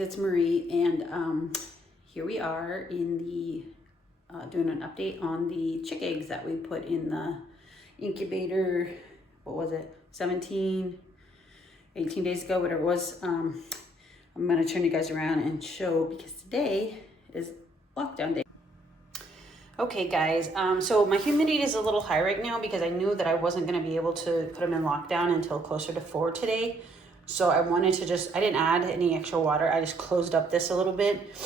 it's Marie, and here we are in the doing an update on the chick eggs that we put in the incubator. What was it, 18 days ago, whatever it was. I'm gonna turn you guys around and show, because today is lockdown day. Okay guys, so my humidity is a little high right now because I knew that I wasn't gonna be able to put them in lockdown until closer to 4 today. So I wanted to I didn't add any extra water. I just closed up this a little bit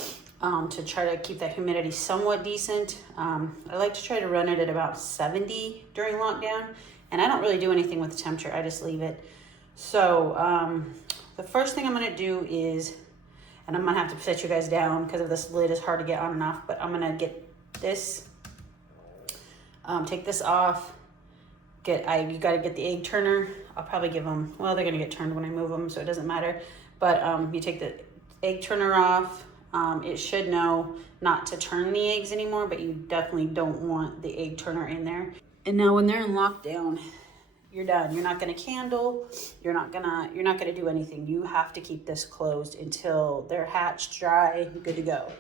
to try to keep that humidity somewhat decent. I like to try to run it at about 70 during lockdown, and I don't really do anything with the temperature. I just leave it. So the first thing I'm gonna do is, and I'm gonna have to set you guys down because of this lid is hard to get on and off, but I'm gonna get this, take this off. You gotta get the egg turner. I'll probably give them, well, they're gonna get turned when I move them, so it doesn't matter. But you take the egg turner off. It should know not to turn the eggs anymore, but you definitely don't want the egg turner in there. And now when they're in lockdown, you're done. You're not gonna candle. You're not gonna do anything. You have to keep this closed until they're hatched, dry, good to go.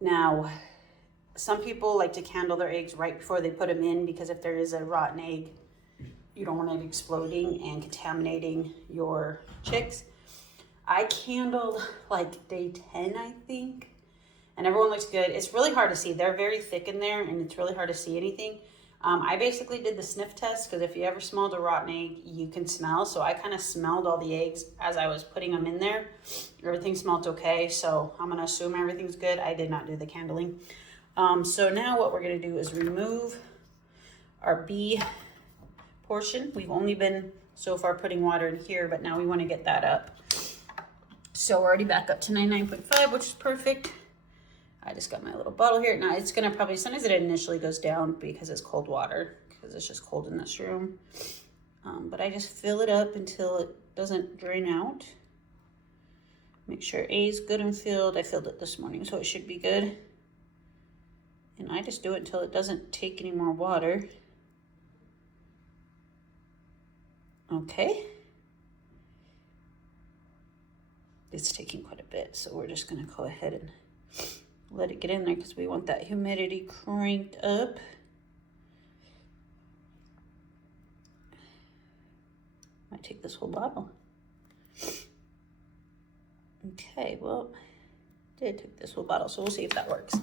Now, some people like to candle their eggs right before they put them in, because if there is a rotten egg, you don't want it exploding and contaminating your chicks. I candled like day 10, I think, and everyone looks good. It's really hard to see. They're very thick in there, and it's really hard to see anything. I basically did the sniff test, because if you ever smelled a rotten egg, you can smell. So I kind of smelled all the eggs as I was putting them in there. Everything smelled okay, so I'm going to assume everything's good. I did not do the candling. So now what we're going to do is remove our bee portion. We've only been so far putting water in here, but now we want to get that up. So we're already back up to 99.5, which is perfect. I just got my little bottle here. Now it's gonna probably, sometimes it initially goes down because it's cold water, because it's just cold in this room. But I just fill it up until it doesn't drain out. Make sure A is good and filled. I filled it this morning, so it should be good. And I just do it until it doesn't take any more water. Okay. It's taking quite a bit, so we're just gonna go ahead and let it get in there, because we want that humidity cranked up. Might take this whole bottle. Okay, well, did take this whole bottle, so we'll see if that works.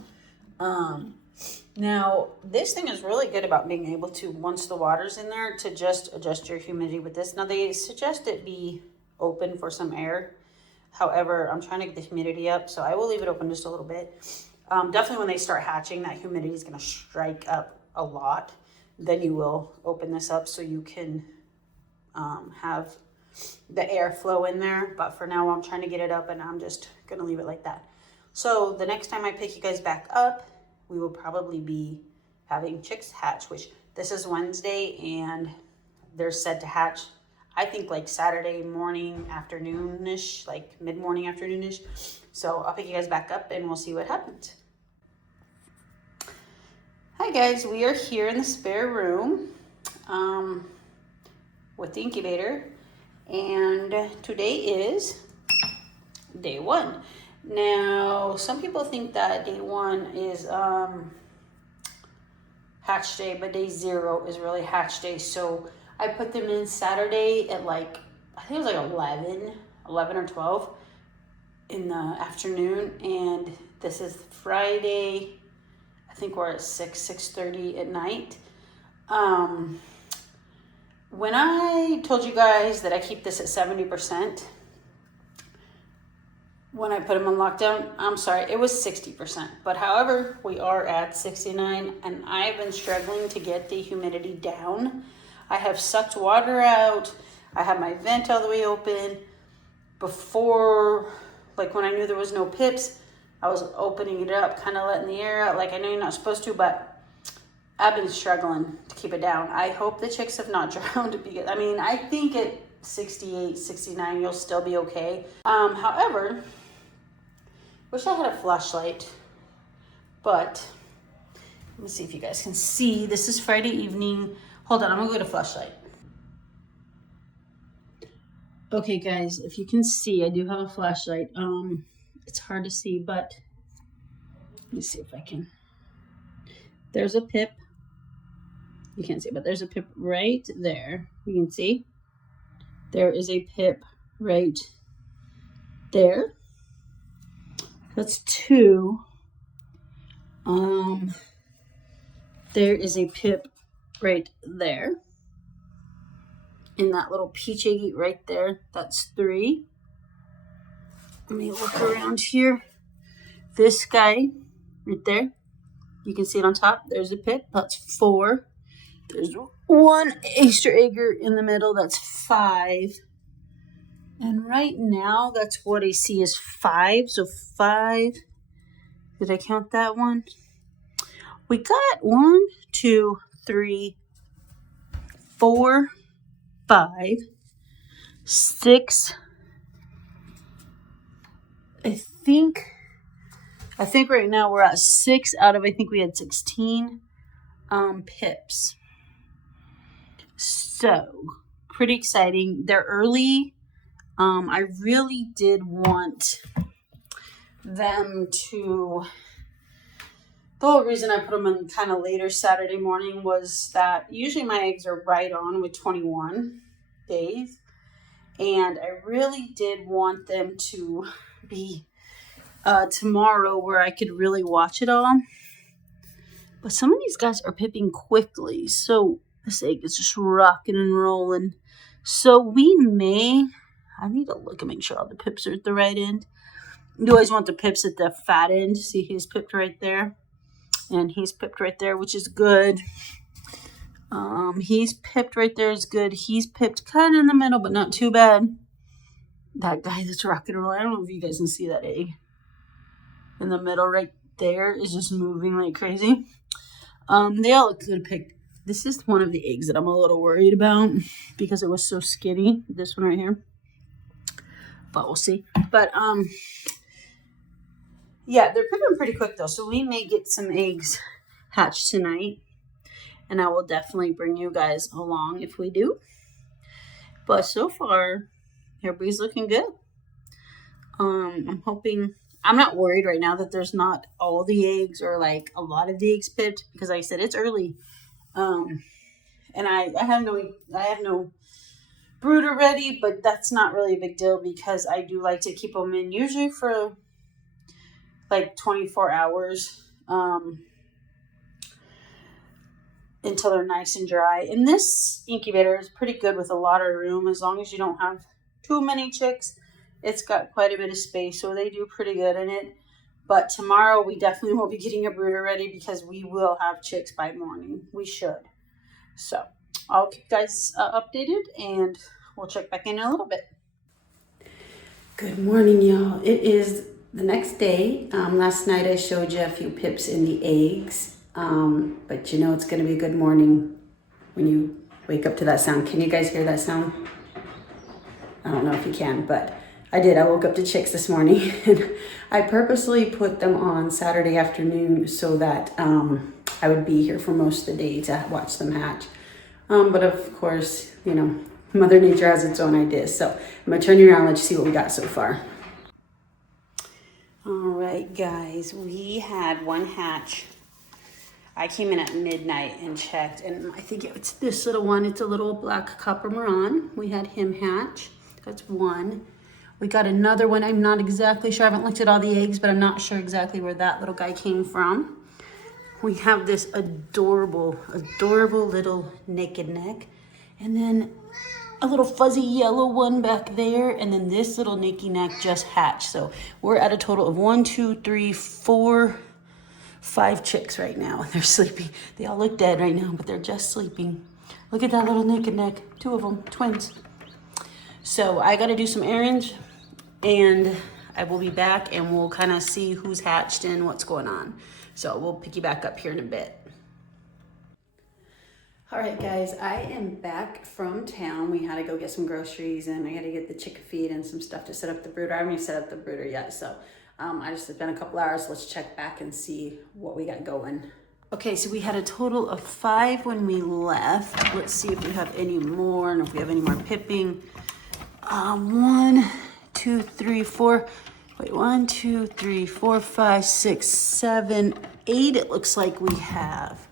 Now this thing is really good about being able to, once the water's in there, to just adjust your humidity with this. Now they suggest it be open for some air. However, I'm trying to get the humidity up, so I will leave it open just a little bit. Definitely when they start hatching, that humidity is going to strike up a lot. Then you will open this up so you can have the air flow in there. But for now, I'm trying to get it up, and I'm just going to leave it like that. So the next time I pick you guys back up, we will probably be having chicks hatch, which this is Wednesday, and they're set to hatch, I think, like Saturday morning, afternoonish, like mid-morning, afternoonish. So I'll pick you guys back up and we'll see what happens. Hi guys, we are here in the spare room with the incubator, and today is day 1. Now, some people think that day 1 is hatch day, but day 0 is really hatch day. So I put them in Saturday at like, I think it was like 11 or 12 in the afternoon. And this is Friday. I think we're at 6:30 at night. When I told you guys that I keep this at 70%, when I put them on lockdown, I'm sorry, it was 60%. But however, we are at 69, and I've been struggling to get the humidity down. I have sucked water out. I have my vent all the way open. Before, like when I knew there was no pips, I was opening it up, kind of letting the air out. Like, I know you're not supposed to, but I've been struggling to keep it down. I hope the chicks have not drowned, because, I mean, I think at 68, 69, you'll still be okay. However, wish I had a flashlight, but let me see if you guys can see. This is Friday evening. Hold on, I'm gonna go get a flashlight. Okay, guys, if you can see, I do have a flashlight. It's hard to see, but let me see if I can. There's a pip. You can't see, but there's a pip right there. You can see. There is a pip right there. That's 2. There is a pip right there. In that little peach eggie right there, that's 3. Let me look around here. This guy right there, you can see it on top. There's a pip, that's 4. There's 1 Easter egger in the middle, that's 5. And right now, that's what I see is 5. So 5, did I count that one? We got 1, 2, 3, 4, 5, 6. I think right now we're at 6 out of, I think we had 16 pips. So pretty exciting. They're early. I really did want them to, the whole reason I put them in kind of later Saturday morning was that usually my eggs are right on with 21 days. And I really did want them to be tomorrow where I could really watch it all. But some of these guys are pipping quickly. So this egg is just rocking and rolling. So we may, I need to look and make sure all the pips are at the right end. You always want the pips at the fat end. See, he's pipped right there. And he's pipped right there, which is good. He's pipped right there is good. He's pipped kind of in the middle, but not too bad. That guy that's rocking and rolling. I don't know if you guys can see that egg. In the middle right there is just moving like crazy. They all look good picked. This is one of the eggs that I'm a little worried about because it was so skinny. This one right here. But we'll see. But yeah, they're pipping pretty quick though. So we may get some eggs hatched tonight. And I will definitely bring you guys along if we do. But so far, everybody's looking good. I'm hoping, I'm not worried right now that there's not all the eggs or like a lot of the eggs pipped because like I said, it's early. And I have no brooder ready, but that's not really a big deal because I do like to keep them in usually for like 24 hours. Until they're nice and dry. And this incubator is pretty good with a lot of room as long as you don't have too many chicks. It's got quite a bit of space, so they do pretty good in it. But tomorrow we definitely won't be getting a brooder ready because we will have chicks by morning. We should. So I'll keep you guys updated and we'll check back in a little bit. Good morning, y'all. It is the next day. Last night I showed you a few pips in the eggs. But you know it's going to be a good morning when you wake up to that sound. Can you guys hear that sound? I don't know if you can, but I did. I woke up to chicks this morning and I purposely put them on Saturday afternoon so that I would be here for most of the day to watch them hatch. But of course, you know, Mother Nature has its own ideas. So I'm going to turn you around and let you see what we got so far. All right, guys, we had 1 hatch. I came in at midnight and checked, and I think it's this little one. It's a little black copper maran. We had him hatch. That's 1. We got another one. I'm not exactly sure. I haven't looked at all the eggs, but I'm not sure exactly where that little guy came from. We have this adorable little naked neck. And then a little fuzzy yellow one back there. And then this little naked neck just hatched. So we're at a total of 1, 2, 3, 4, 5 chicks right now. They're sleeping. They all look dead right now, but they're just sleeping. Look at that little naked neck. 2 of them, twins. So I got to do some errands and I will be back and we'll kind of see who's hatched and what's going on. So we'll pick you back up here in a bit. All right, guys, I am back from town. We had to go get some groceries and I got to get the chicken feed and some stuff to set up the brooder. I haven't even set up the brooder yet, so I just spent a couple hours. Let's check back and see what we got going. Okay, so we had a total of 5 when we left. Let's see if we have any more and if we have any more pipping. 1, 2, 3, 4. Wait, 1, 2, 3, 4, 5, 6, 7, 8. It looks like we have.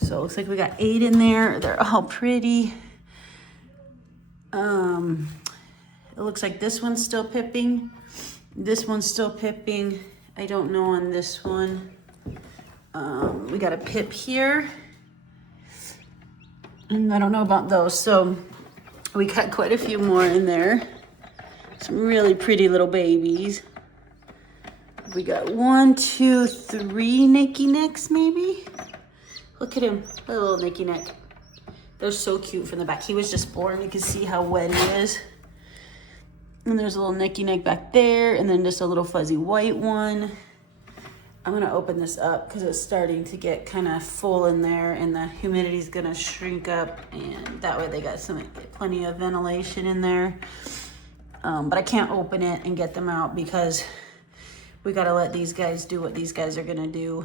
So it looks like we got 8 in there. They're all pretty. It looks like this one's still pipping. This one's still pipping. I don't know on this one. We got a pip here. And I don't know about those. So we got quite a few more in there. Some really pretty little babies. We got 1, 2, 3 Nicky necks maybe. Look at him, a little Nicky neck. They're so cute from the back. He was just born. You can see how wet he is. And there's a little Nicky neck back there, and then just a little fuzzy white one. I'm gonna open this up because it's starting to get kind of full in there, and the humidity's gonna shrink up, and that way they got plenty of ventilation in there. But I can't open it and get them out because we gotta let these guys do what these guys are gonna do.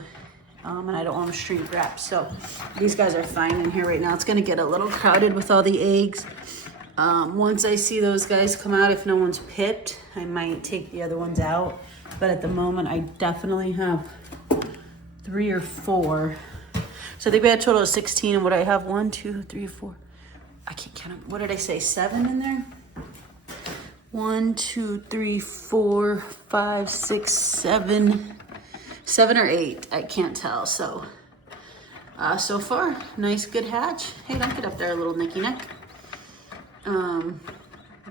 And I don't want them shrink wrapped. So these guys are fine in here right now. It's gonna get a little crowded with all the eggs. Once I see those guys come out, if no one's pipped, I might take the other ones out. But at the moment, I definitely have 3 or 4. So I think we had a total of 16. And what I have, 1, 2, 3, 4. I can't count them. What did I say, 7 in there? 1, 2, 3, 4, 5, 6, 7. 7 or 8, I can't tell. So, so far, nice, good hatch. Hey, don't get up there, little Nicky neck.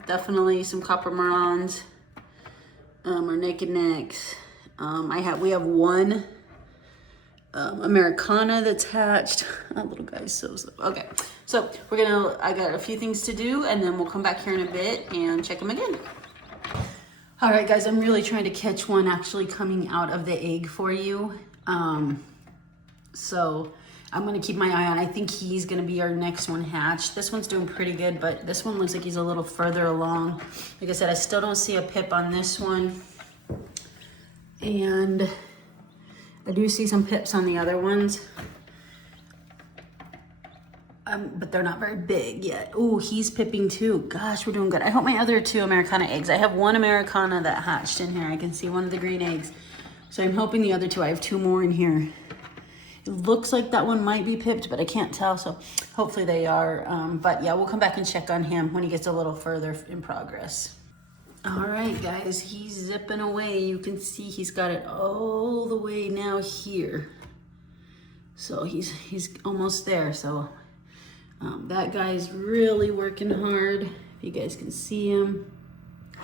Definitely some copper marlins, or naked necks. We have 1 Americana that's hatched. That little guy's so slow. Okay, so I got a few things to do, and then we'll come back here in a bit and check them again. All right, guys, I'm really trying to catch one actually coming out of the egg for you. So I'm gonna keep my eye on. I think he's gonna be our next one hatched. This one's doing pretty good, but this one looks like he's a little further along. Like I said, I still don't see a pip on this one. And I do see some pips on the other ones. But they're not very big yet. Ooh, he's pipping too. Gosh, we're doing good. I hope my other 2 Americana eggs. I have 1 Americana that hatched in here. I can see one of the green eggs. So I'm hoping the other 2, I have 2 more in here. It looks like that one might be pipped, but I can't tell. So hopefully they are. But yeah, we'll come back and check on him when he gets a little further in progress. All right, guys, he's zipping away. You can see he's got it all the way now here. So he's almost there. So that guy's really working hard. If you guys can see him,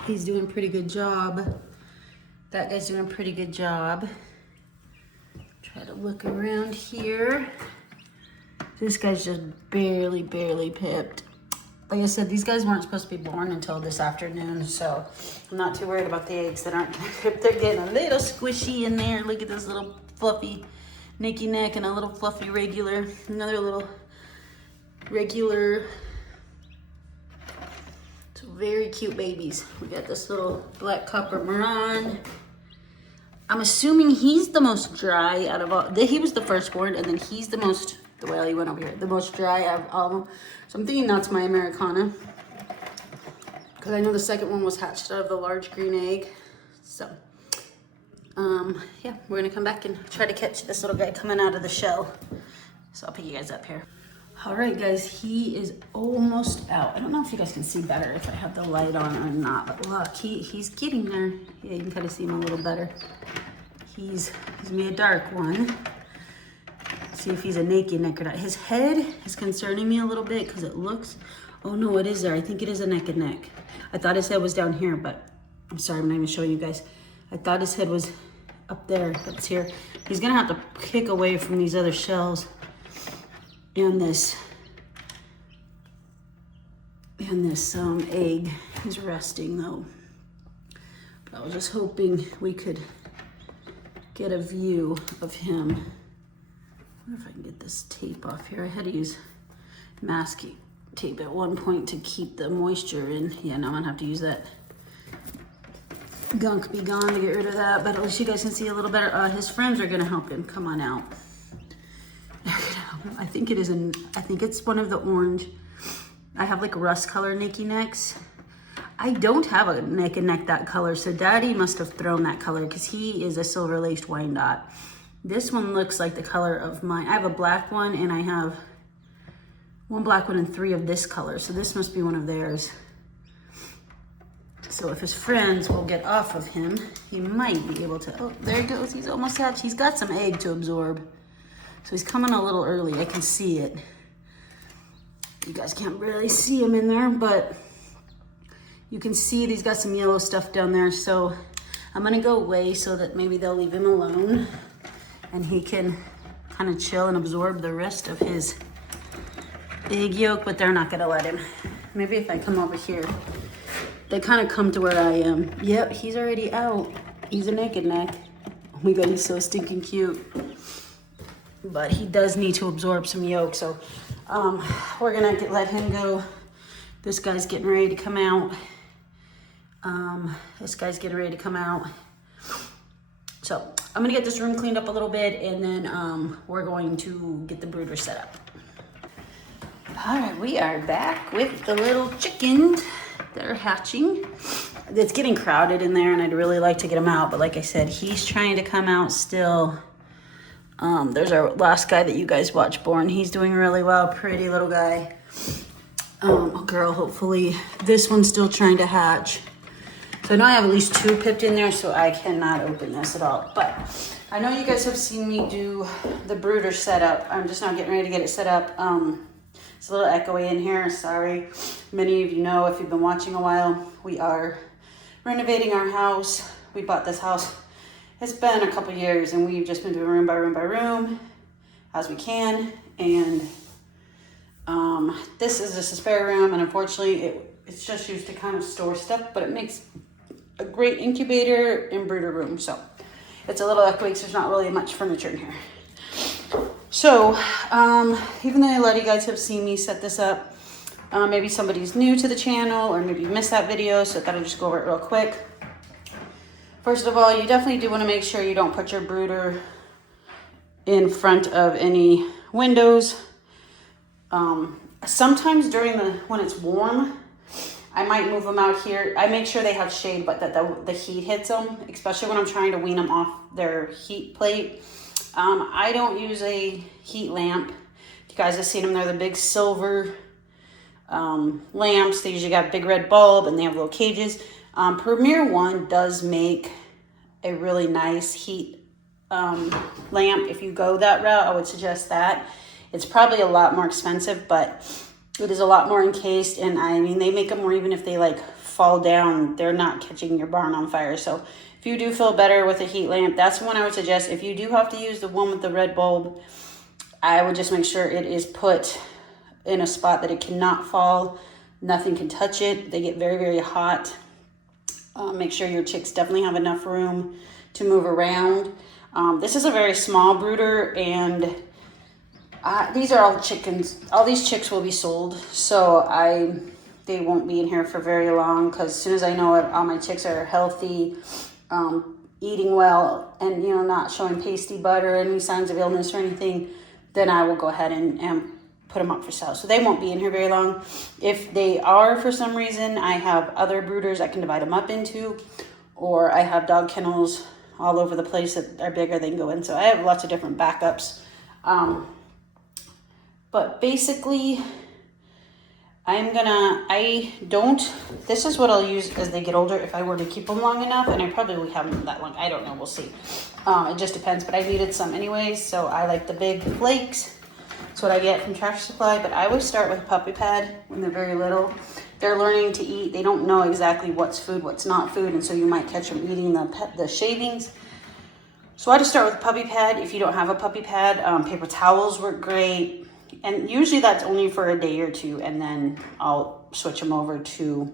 he's doing a pretty good job. That guy's doing a pretty good job. Try to look around here. This guy's just barely pipped. Like I said, these guys weren't supposed to be born until this afternoon, so I'm not too worried about the eggs that aren't pipped. They're getting a little squishy in there. Look at this little fluffy Nicky neck and a little fluffy regular. Another little regular. So very cute babies. We got this little black copper maran. I'm assuming he's the most dry out of all. He was the firstborn, and then he's the most, well, he went over here, the most dry out of all of them. So I'm thinking that's my Americana, because I know the second one was hatched out of the large green egg. So, yeah, we're gonna come back and try to catch this little guy coming out of the shell. So I'll pick you guys up here. All right, guys, he is almost out. I don't know if you guys can see better if I have the light on or not, but look, he's getting there. Yeah, you can kind of see him a little better. He's me a dark one. See if he's a naked neck or not. His head is concerning me a little bit because it looks, oh no, it is there. I think it is a naked neck. I thought his head was down here, but I'm sorry, I'm not even showing you guys. I thought his head was up there, but it's here. He's gonna have to kick away from these other shells. And this egg is resting though. But I was just hoping we could get a view of him. I wonder if I can get this tape off here. I had to use masking tape at one point to keep the moisture in. Yeah, now I'm gonna have to use that gunk be gone to get rid of that, but at least you guys can see a little better. His friends are gonna help him. Come on out. I think it's one of the orange. I have like rust color Nicky necks. I don't have a neck and neck that color, so Daddy must have thrown that color because he is a silver laced Wyandotte. This one looks like the color of mine. I have a black one and I have one black one and 3 of this color, so this must be one of theirs. So if his friends will get off of him, he might be able to, oh, there he goes, he's almost hatched. He's got some egg to absorb. So he's coming a little early, I can see it. You guys can't really see him in there, but you can see he's got some yellow stuff down there. So I'm gonna go away so that maybe they'll leave him alone and he can kind of chill and absorb the rest of his egg yolk, but they're not gonna let him. Maybe if I come over here, they kind of come to where I am. Yep, he's already out. He's a naked neck. Oh my God, he's so stinking cute. But he does need to absorb some yolk, so we're gonna let him go. This guy's getting ready to come out. This guy's getting ready to come out. So I'm gonna get this room cleaned up a little bit, and then we're going to get the brooder set up. All right, we are back with the little chickens that are hatching. It's getting crowded in there and I'd really like to get him out, but like I said, he's trying to come out still. There's our last guy that you guys watched born. He's doing really well, pretty little guy. A girl, hopefully. This one's still trying to hatch. So I know I have at least 2 pipped in there, so I cannot open this at all. But I know you guys have seen me do the brooder setup. I'm just now getting ready to get it set up. It's a little echoey in here, sorry. Many of you know, if you've been watching a while, we are renovating our house. We bought this house. It's been a couple years and we've just been doing room by room by room as we can. And this is just a spare room, and unfortunately it's just used to kind of store stuff, but it makes a great incubator and brooder room. So it's a little echoey because there's not really much furniture in here. So, even though a lot of you guys have seen me set this up, maybe somebody's new to the channel or maybe you missed that video, so I thought I'd just go over it real quick. First of all, you definitely do want to make sure you don't put your brooder in front of any windows. Sometimes when it's warm, I might move them out here. I make sure they have shade, but that the heat hits them, especially when I'm trying to wean them off their heat plate. I don't use a heat lamp. You guys have seen them. They're the big silver lamps. They usually got a big red bulb and they have little cages. Premier One does make a really nice heat lamp. If you go that route, I would suggest that. It's probably a lot more expensive, but it is a lot more encased. And I mean, they make them where even if they like fall down, they're not catching your barn on fire. So if you do feel better with a heat lamp, that's one I would suggest. If you do have to use the one with the red bulb, I would just make sure it is put in a spot that it cannot fall. Nothing can touch it. They get very, very hot. Make sure your chicks definitely have enough room to move around. This is a very small brooder, and these are all chickens. All these chicks will be sold, so they won't be in here for very long, because as soon as I know it, all my chicks are healthy, eating well, and not showing pasty butt or any signs of illness or anything, then I will go ahead and put them up for sale. So they won't be in here very long. If they are, for some reason, I have other brooders I can divide them up into, or I have dog kennels all over the place that are bigger they can go in. So I have lots of different backups. But basically, this is what I'll use as they get older if I were to keep them long enough, and I probably would have them that long. I don't know, we'll see. It just depends, but I needed some anyways, so I like the big flakes. That's what I get from Tractor Supply, but I always start with a puppy pad when they're very little. They're learning to eat. They don't know exactly what's food, what's not food, and so you might catch them eating the shavings. So I just start with a puppy pad. If you don't have a puppy pad, paper towels work great. And usually that's only for a day or two, and then I'll switch them over to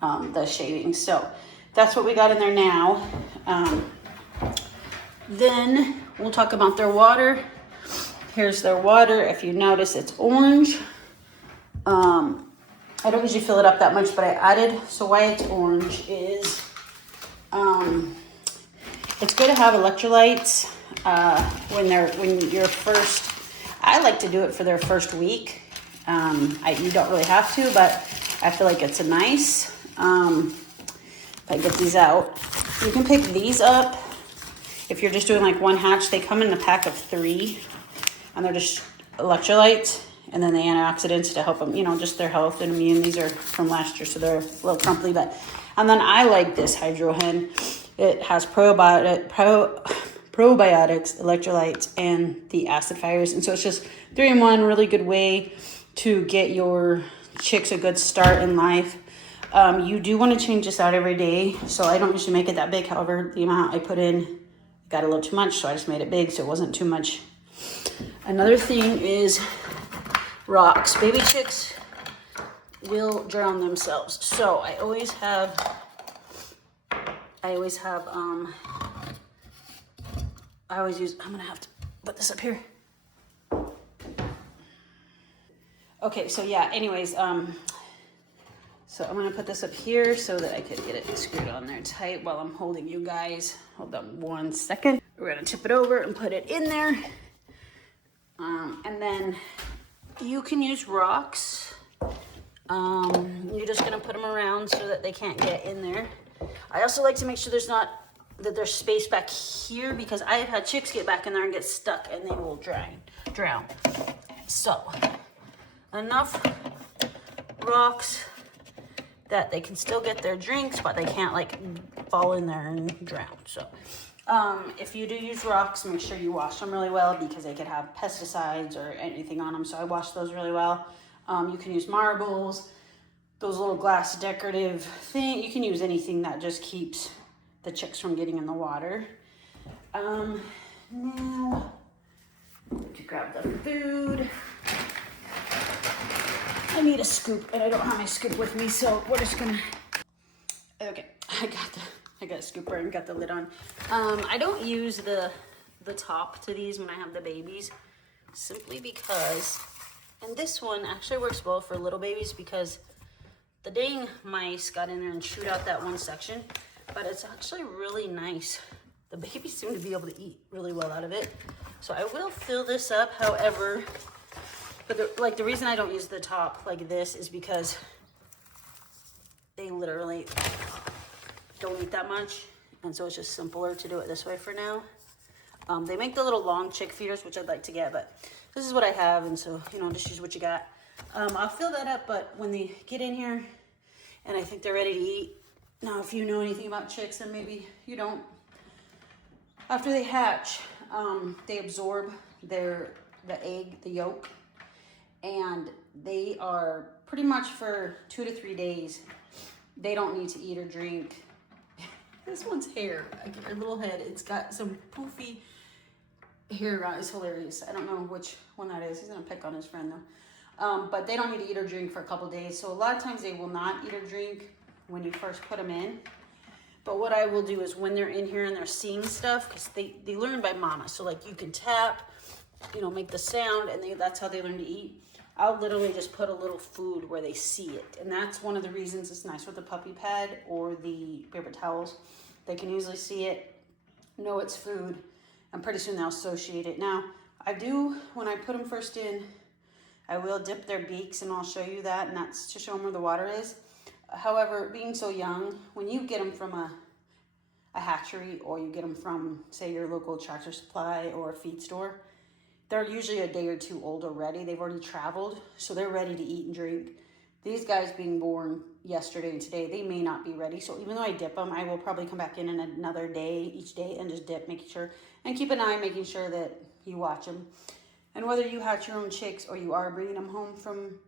the shavings. So that's what we got in there now. Then we'll talk about their water. Here's their water. If you notice, it's orange. I don't usually fill it up that much, but I added, so why it's orange is, it's good to have electrolytes when you're first. I like to do it for their first week. You don't really have to, but I feel like it's a nice. If I get these out, you can pick these up. If you're just doing like one hatch, they come in a pack of 3, and they're just electrolytes, and then the antioxidants to help them, you know, just their health and immune. These are from last year, so they're a little crumply, but, and then I like this Hydrohen. It has probiotics, electrolytes, and the acid fibers, and so it's just 3-in-1, really good way to get your chicks a good start in life. You do want to change this out every day, so I don't usually make it that big. However, the amount I put in got a little too much, so I just made it big so it wasn't too much. Another thing is rocks. Baby chicks will drown themselves, so I always have use, I'm gonna have to put this up here. Okay, so yeah, anyways, so I'm gonna put this up here so that I could get it screwed on there tight while I'm holding you guys. Hold on 1 second. We're gonna tip it over and put it in there. And then you can use rocks. You're just gonna put them around so that they can't get in there. I also like to make sure there's space back here, because I have had chicks get back in there and get stuck and they will drown. So, enough rocks that they can still get their drinks, but they can't like fall in there and drown. So if you do use rocks, make sure you wash them really well, because they could have pesticides or anything on them. So I wash those really well. You can use marbles, those little glass decorative thing. You can use anything that just keeps the chicks from getting in the water. Now to grab the food. I need a scoop, and I don't have my scoop with me, so we're just gonna. Okay, I got a scooper and got the lid on. I don't use the top to these when I have the babies, simply because, and this one actually works well for little babies because the dang mice got in there and chewed out that one section, but it's actually really nice. The babies seem to be able to eat really well out of it, so I will fill this up. However, but the reason I don't use the top like this is because they literally don't eat that much, and so it's just simpler to do it this way for now. They make the little long chick feeders, which I'd like to get, but this is what I have, and so, you know, just use what you got. I'll fill that up, but when they get in here and I think they're ready to eat, now if you know anything about chicks, then maybe you don't, after they hatch, they absorb the egg, the yolk, and they are pretty much for 2 to 3 days, they don't need to eat or drink. This one's hair, her little head, it's got some poofy hair around. It's hilarious. I don't know which one that is. He's gonna pick on his friend though. But they don't need to eat or drink for a couple days. So a lot of times they will not eat or drink when you first put them in. But what I will do is when they're in here and they're seeing stuff, because they learn by mama. So like you can tap, you know, make the sound, and that's how they learn to eat. I'll literally just put a little food where they see it. And that's one of the reasons it's nice with the puppy pad or the paper towels. They can easily see it, know it's food, and pretty soon they'll associate it. Now, I do, when I put them first in, I will dip their beaks, and I'll show you that, and that's to show them where the water is. However, being so young, when you get them from a hatchery, or you get them from, say, your local Tractor Supply or a feed store, they're usually a day or 2 old already. They've already traveled, so they're ready to eat and drink. These guys being born yesterday and today, they may not be ready. So even though I dip them, I will probably come back in another day, each day, and just dip, making sure, and keep an eye, making sure that you watch them. And whether you hatch your own chicks or you are bringing them home from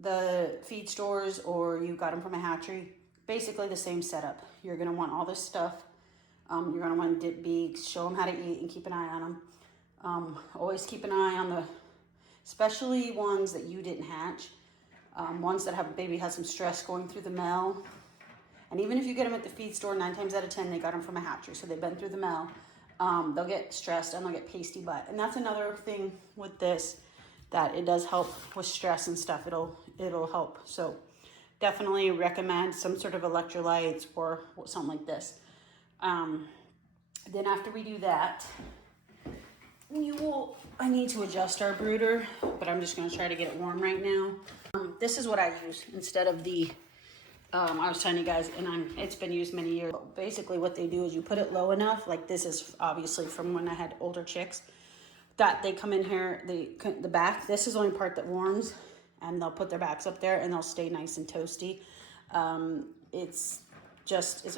the feed stores or you got them from a hatchery, basically the same setup. You're gonna want all this stuff. You're gonna want to dip beaks, show them how to eat, and keep an eye on them. Always keep an eye on the, especially ones that you didn't hatch. Ones that have a baby has some stress going through the mail. And even if you get them at the feed store, 9 times out of 10, they got them from a hatchery, so they've been through the mail. They'll get stressed and they'll get pasty butt. And that's another thing with this, that it does help with stress and stuff. It'll help. So definitely recommend some sort of electrolytes or something like this. Then after we do that, I need to adjust our brooder, but I'm just going to try to get it warm right now. This is what I use instead of the I was telling you guys, and it's been used many years. Basically what they do is you put it low enough, like this is obviously from when I had older chicks, that they come in here, the back, this is the only part that warms, and they'll put their backs up there and they'll stay nice and toasty. It's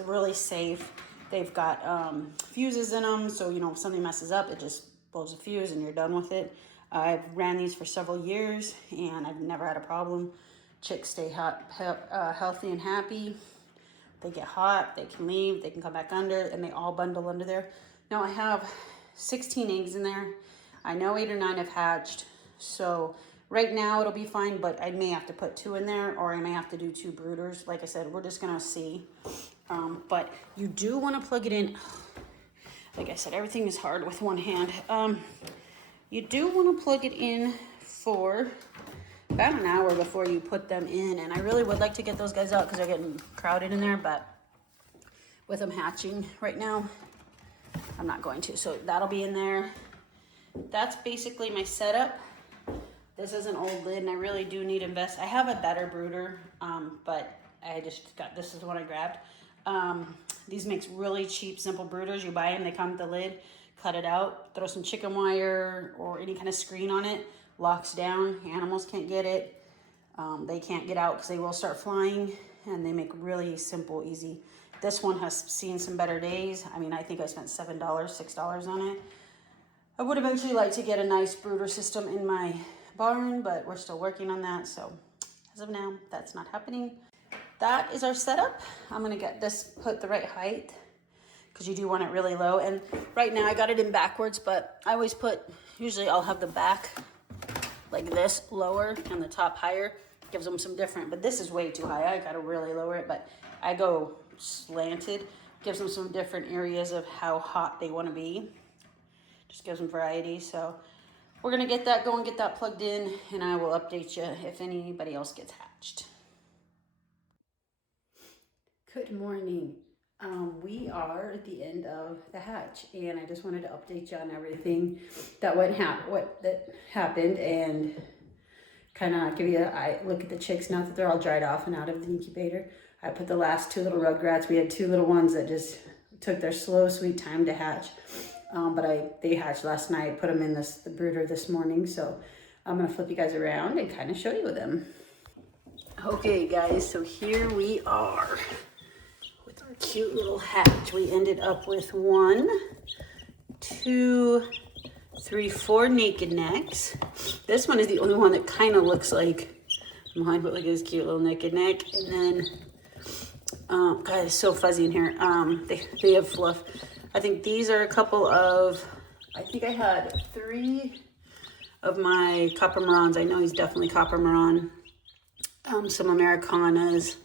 really safe. They've got fuses in them, so you know if something messes up, it just blows a fuse and you're done with it. I've ran these for several years and I've never had a problem. Chicks stay healthy and happy. They get hot, they can leave, they can come back under, and they all bundle under there. Now I have 16 eggs in there. I know 8 or 9 have hatched, so right now it'll be fine, but I may have to put 2 in there, or I may have to do 2 brooders. Like I said, we're just gonna see. But you do wanna plug it in. Like I said, everything is hard with one hand. You do wanna plug it in for about an hour before you put them in, and I really would like to get those guys out because they're getting crowded in there, but with them hatching right now, I'm not going to. So that'll be in there. That's basically my setup. This is an old lid, and I really do need to invest. I have a better brooder, but I just got, this is the one I grabbed. These makes really cheap, simple brooders. You buy them, they come with the lid, cut it out, throw some chicken wire or any kind of screen on it, locks down, animals can't get it. They can't get out because they will start flying, and they make really simple, easy. This one has seen some better days. I mean, I think I spent $7, $6 on it. I would eventually like to get a nice brooder system in my barn, but we're still working on that. So as of now, that's not happening. That is our setup. I'm gonna get this put the right height because you do want it really low. And right now I got it in backwards, but I always usually I'll have the back like this lower and the top higher. Gives them some different, but this is way too high. I gotta really lower it, but I go slanted. Gives them some different areas of how hot they wanna be. Just gives them variety. So we're gonna get that going, get that plugged in, and I will update you if anybody else gets hatched. Good morning. We are at the end of the hatch, and I just wanted to update you on everything that happened, and kind of give you a look at the chicks now that they're all dried off and out of the incubator. I put the last 2 little rugrats. We had 2 little ones that just took their slow, sweet time to hatch. But they hatched last night, put them in the brooder this morning. So I'm gonna flip you guys around and kind of show you them. Okay guys, so here we are with our cute little hatch. We ended up with 1, 2, 3, 4 naked necks. This one is the only one that kind of looks like mine, but look at his cute little naked neck. And then, God, it's so fuzzy in here. They have fluff. I think these are a couple of, I think I had 3 of my copper marrons. I know he's definitely copper marron. Some Americanas.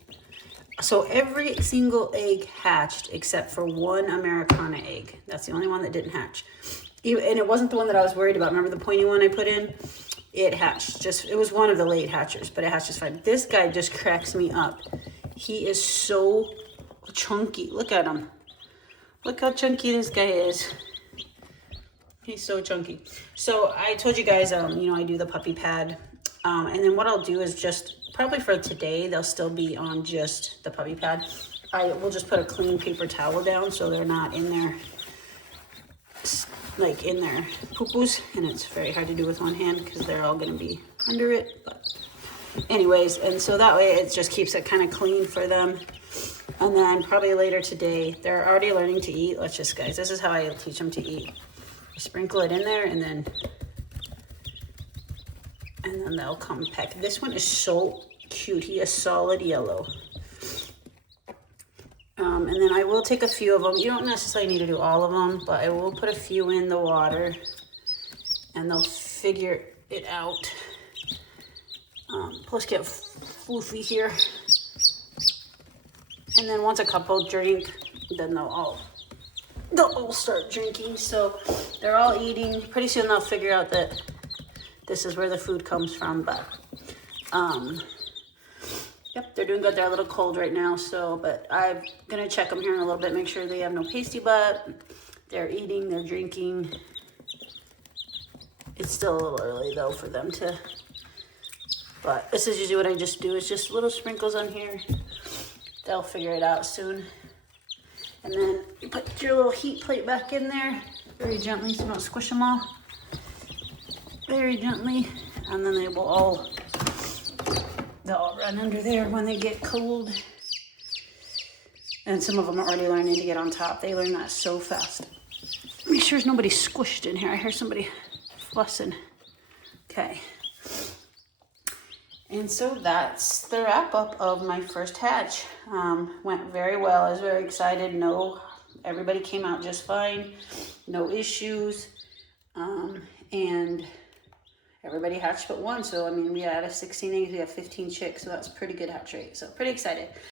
So every single egg hatched except for 1 Americana egg. That's the only one that didn't hatch. And it wasn't the one that I was worried about. Remember the pointy one I put in? It hatched. It was one of the late hatchers, but it hatched just fine. This guy just cracks me up. He is so chunky. Look at him. Look how chunky this guy is. He's so chunky. So I told you guys, you know, I do the puppy pad. And then what I'll do is just, probably for today, they'll still be on just the puppy pad. I will just put a clean paper towel down so they're not in there, like in their poo-poos. And it's very hard to do with one hand because they're all going to be under it. But anyways, and so that way it just keeps it kind of clean for them. And then probably later today, they're already learning to eat. Let's just, guys, this is how I teach them to eat. Sprinkle it in there, and then they'll come peck. This one is so cute. He is solid yellow. And then I will take a few of them. You don't necessarily need to do all of them, but I will put a few in the water, and they'll figure it out. Plus get floofy here. And then once a couple drink, then they'll all start drinking. So they're all eating. Pretty soon they'll figure out that this is where the food comes from. But yep, they're doing good. They're a little cold right now. So, but I'm gonna check them here in a little bit, make sure they have no pasty butt. They're eating, they're drinking. It's still a little early though for them to. But this is usually what I just do. Is just little sprinkles on here. they'll figure it out soon. And then you put your little heat plate back in there very gently so you don't squish them all. Very gently, and then they'll all run under there when they get cold. And some of them are already learning to get on top. They learn that so fast. Make sure there's nobody squished in here. I hear somebody fussing. Okay. And so that's the wrap up of my first hatch. Went very well. I was very excited. Everybody came out just fine. No issues. And everybody hatched but one. So, I mean, we had 16 eggs, we have 15 chicks. So that's a pretty good hatch rate. So pretty excited.